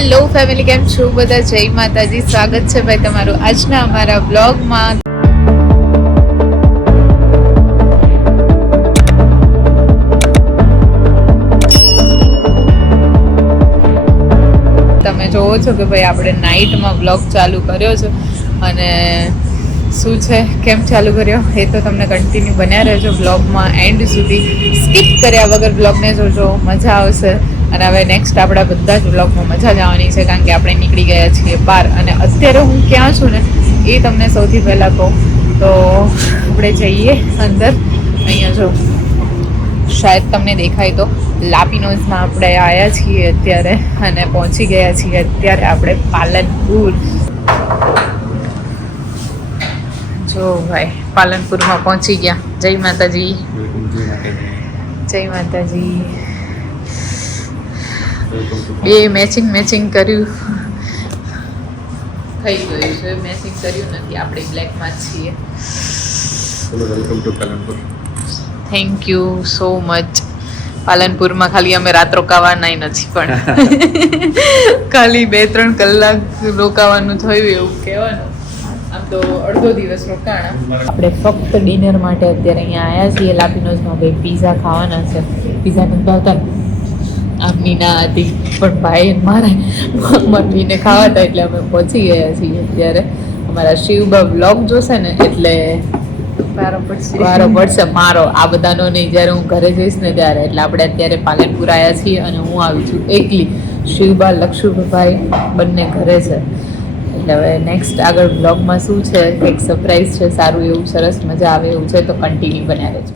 Hello family, કેમ છો બધા? જય માતાજી. સ્વાગત છે ભાઈ તમારું આજના અમારા બ્લોગમાં. તમે જોવો છો કે ભાઈ આપણે નાઇટમાં બ્લોગ ચાલુ કર્યો છે અને શું છે, કેમ ચાલુ કર્યો એ તો તમને કન્ટિન્યુ બન્યા રહેજો બ્લોગમાં એન્ડ સુધી. સ્કીપ કર્યા વગર બ્લોગને જોજો, મજા આવશે. અને હવે નેક્સ્ટ આપણા બધા જ બ્લોગમાં મજા જ આવવાની છે, કારણ કે આપણે નીકળી ગયા છીએ બહાર. અને અત્યારે હું ક્યાં છું ને એ તમને સૌથી પહેલાં કહું તો આપણે જઈએ અંદર. અહીંયા જો શાયદ તમને દેખાય તો લાપીનોઝમાં આપણે આવ્યા છીએ અત્યારે અને પહોંચી ગયા છીએ અત્યારે આપણે પાલનપુર. જો ભાઈ પાલનપુરમાં પહોંચી ગયા. જય માતાજી. જય માતાજી. બે મેચિંગ કર્યું થઈ ગયું છે. મેચિંગ કર્યું નથી, આપણે બ્લેકમાં જ છીએ. Welcome to Palanpur. Thank you so much. પાલનપુરમાં ખાલી અમે રાત રોકાવાના નથી, પણ ખાલી 2-3 કલાક રોકાવાનું થયું એવું કહેવાનું. આમ તો અડધો દિવસ રોકાણા. આપણે ફક્ત ડિનર માટે અત્યારે અહીંયા આવ્યા છીએ લાપીનોઝમાં. ભાઈ પીઝા ખાવાના છે. પીઝા નથી ભાવતા, આમની ના હતી પણ ભાઈ મારે મમ્મીને ખાવા હતા એટલે અમે પહોંચી ગયા છીએ અત્યારે. અમારા શિવબા બ્લોગ જોશે ને એટલે વારો પડશે મારો, આ બધાનો નહીં. જ્યારે હું ઘરે જઈશ ને ત્યારે. એટલે આપણે અત્યારે પાલનપુર આવ્યા છીએ અને હું આવી છું એકલી. શિવબા લક્ષુભાઈ બંને ઘરે છે. એટલે હવે નેક્સ્ટ આગળ બ્લોગમાં શું છે, કંઈક સરપ્રાઈઝ છે, સારું એવું સરસ મજા આવે એવું છે, તો કન્ટિન્યુ બન્યા રહેજો.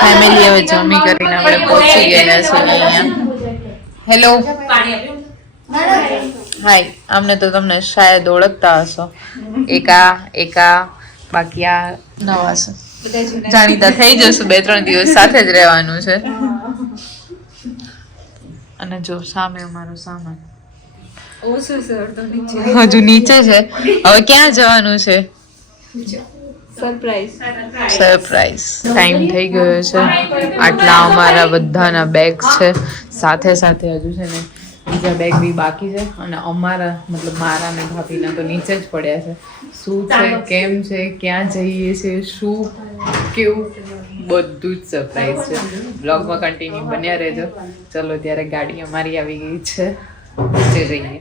ફેમિલી હવે જમી કરીને આપણે પહોંચી ગયા છે અહીંયા. હેલો, હાય. આમને તો તમને શાયદ ઓળખતા હશો. એકા બાકી આ નવા છે. જાણીતા થઈ જશું. 2-3 દિવસ સાથે જ રહેવાનું છે. અને જો સામે અમારો સામાન હજુ નીચે છે. હવે ક્યાં જવાનું છે? સરપ્રાઈઝ. ટાઈમ થઈ ગયો છે. આટલા અમારા બધાના બેગ છે. સાથે હજુ છે ને બીજા બેગ બી બાકી છે. અને અમારા મતલબ મારા ને ભાભીના તો નીચે જ પડ્યા છે. શું છે, કેમ છે, ક્યાં જઈએ છે, શું કેવું, બધું જ સરપ્રાઈઝ છે. બ્લોગમાં કન્ટિન્યુ બન્યા રહેજો. ચલો ત્યારે ગાડી અમારી આવી ગઈ છે, નીચે જઈએ.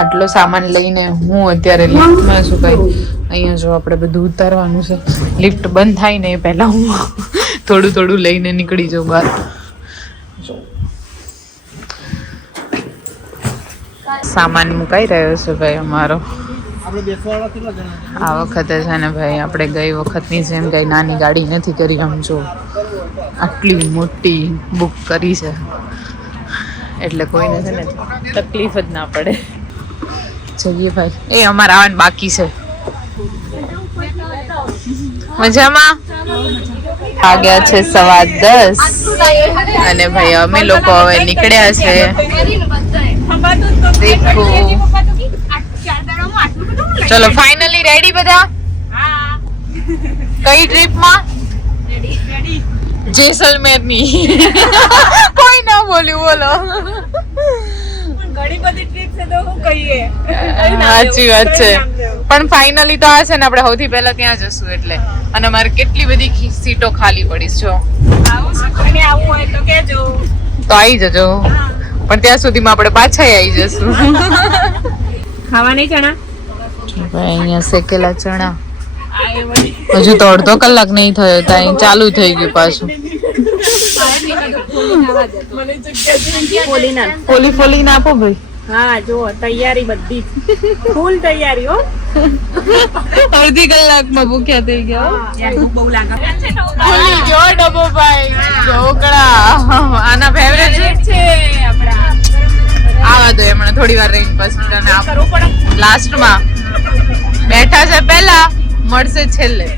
આટલો સામાન લઈને હું અત્યારે લિફ્ટમાં છું ભાઈ. અહીંયા જો આપણે બધું ઉતારવાનું છે. લિફ્ટ બંધ થાય ને એ પહેલા હું થોડું લઈને નીકળી જાઉં બહાર. સામાન મુકાઈ રહ્યો છે ભાઈ અમારો. આ વખતે છે ને ભાઈ આપણે ગઈ વખતની જેમ કઈ નાની ગાડી નથી કરી. આમ જો આટલી મોટી બુક કરી છે એટલે કોઈને છે ને તકલીફ જ ના પડે. જઈએ ભાઈ. એ અમારે આવવાનું બાકી છે. મજામાં વાગ્યા છે 10:15 અને ભાઈ અમે લોકો હવે નીકળ્યા છે. દેખો, ચલો ફાઇનલી રેડી બધા. કઈ ટ્રીપમાં? જેસલમેર ની. કોઈ ના બોલ્યું, બોલો. ઘણી બધી ટ્રીપ છે તો હું કહીએ. સાચી વાત છે, પણ ફાઇનલી તો આ છે ને આપણે સૌથી પહેલા ત્યાં જશું એટલે. અને મારે કેટલી બધી સીટો ખાલી પડી છે. આવું હોય તો કેજો, તો આવી જજો. પણ ત્યાં સુધીમાં આપણે પાછા આવી જશું. ખાવાની ચણા ભાઈ અહીંયા શેકેલા ચણા હજુ તો અડધો કલાક નહીં થયો ત્યાં ચાલુ થઈ ગયું પાછું. ફોલી ના આપો ભાઈ. હા જો તૈયારી બધી ફૂલ તૈયારી હો. અડધી કલાકમાં ભૂખ્યા થઈ ગયા. ભૂખ બહુ લાગે. ખુલી ગયો ડબ્બો ભાઈ. ઢોકળા આના ફેવરેટ છે આપણા. આવા દો એમણે થોડી વાર રહીને પછી લાસ્ટમાં બેઠા છે પહેલા, મળશે છેલ્લે.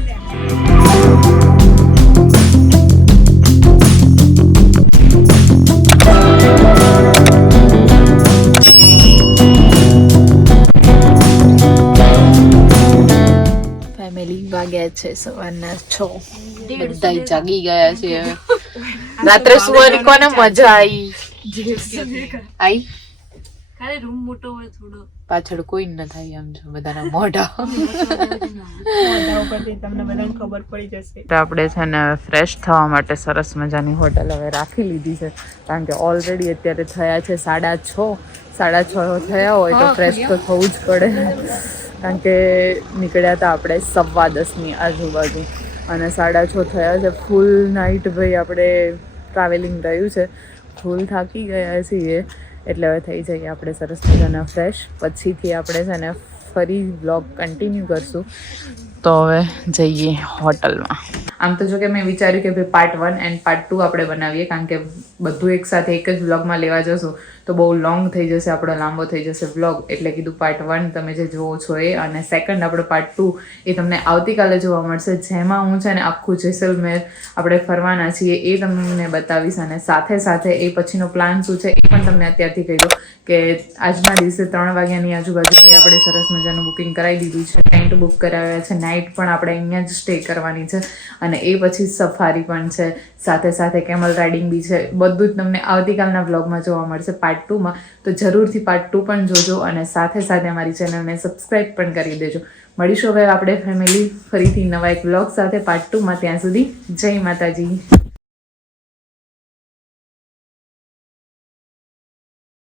વાગ્યા છે સવારના 6. બધા જાગી ગયા છે હવે. રાત્રે સુવાની કોને મજા આવી? ખાલી રૂમ મોટો હોય થોડો. પાછળ કોઈ ન થાય એમ છે બધાના મોઢા. મોઢા ઉપરથી તમને બધાને ખબર પડી જશે. આપણે છે ને ફ્રેશ થવા માટે સરસ મજાની હોટલ હવે રાખી લીધી છે, કારણ કે ઓલરેડી અત્યારે થયા છે 6:30. 6:30 થયા હોય તો ફ્રેશ તો થવું જ પડે, કારણ કે નીકળ્યા હતા આપણે 10:15 આજુબાજુ અને 6:30 થયા છે. ફૂલ નાઇટ ભાઈ આપણે ટ્રાવેલિંગ રહ્યું છે, ફૂલ થાકી ગયા છીએ. એટલે હવે થઈ જઈએ આપણે સરસ મજાના ફ્રેશ. પછીથી આપણે છે ને ફરી બ્લોગ કન્ટિન્યુ કરશું. તો હવે જઈએ હોટલમાં. આમ તો જો કે મેં વિચાર્યું કે ભાઈ પાર્ટ 1 એન્ડ પાર્ટ 2 આપણે બનાવીએ, કારણ કે બધું એકસાથે એક જ બ્લોગમાં લેવા જશું તો બહુ લોંગ થઈ જશે, આપણો લાંબો થઈ જશે બ્લોગ. એટલે કીધું પાર્ટ 1 તમે જે જુઓ છો એ, અને સેકન્ડ આપણો પાર્ટ 2 એ તમને આવતીકાલે જોવા મળશે, જેમાં હું છે ને આખું જેસલમેર આપણે ફરવાના છીએ એ તમને બતાવીશ, અને સાથે સાથે એ પછીનો પ્લાન શું છે એ પણ તમને અત્યારથી કહી દઉં કે આજના દિવસે 3 વાગ્યાની આજુબાજુ આપણે સરસ મજાનું બુકિંગ કરાવી દીધું છે, ટેન્ટ બુક કરાવ્યા છે, નાઇટ પણ આપણે અહીંયા જ સ્ટે કરવાની છે, અને એ પછી સફારી પણ છે, સાથે સાથે કેમલ રાઇડિંગ બી છે. બધું જ તમને આવતીકાલના બ્લોગમાં જોવા મળશે પાર્ટ 2માં. તો જરૂરથી પાર્ટ 2 પણ જોજો, અને સાથે સાથે અમારી ચેનલને સબસ્ક્રાઈબ પણ કરી દેજો. મળીશું હવે આપણે ફેમિલી ફરીથી નવા એક બ્લોગ સાથે પાર્ટ 2માં. ત્યાં સુધી જય માતાજી.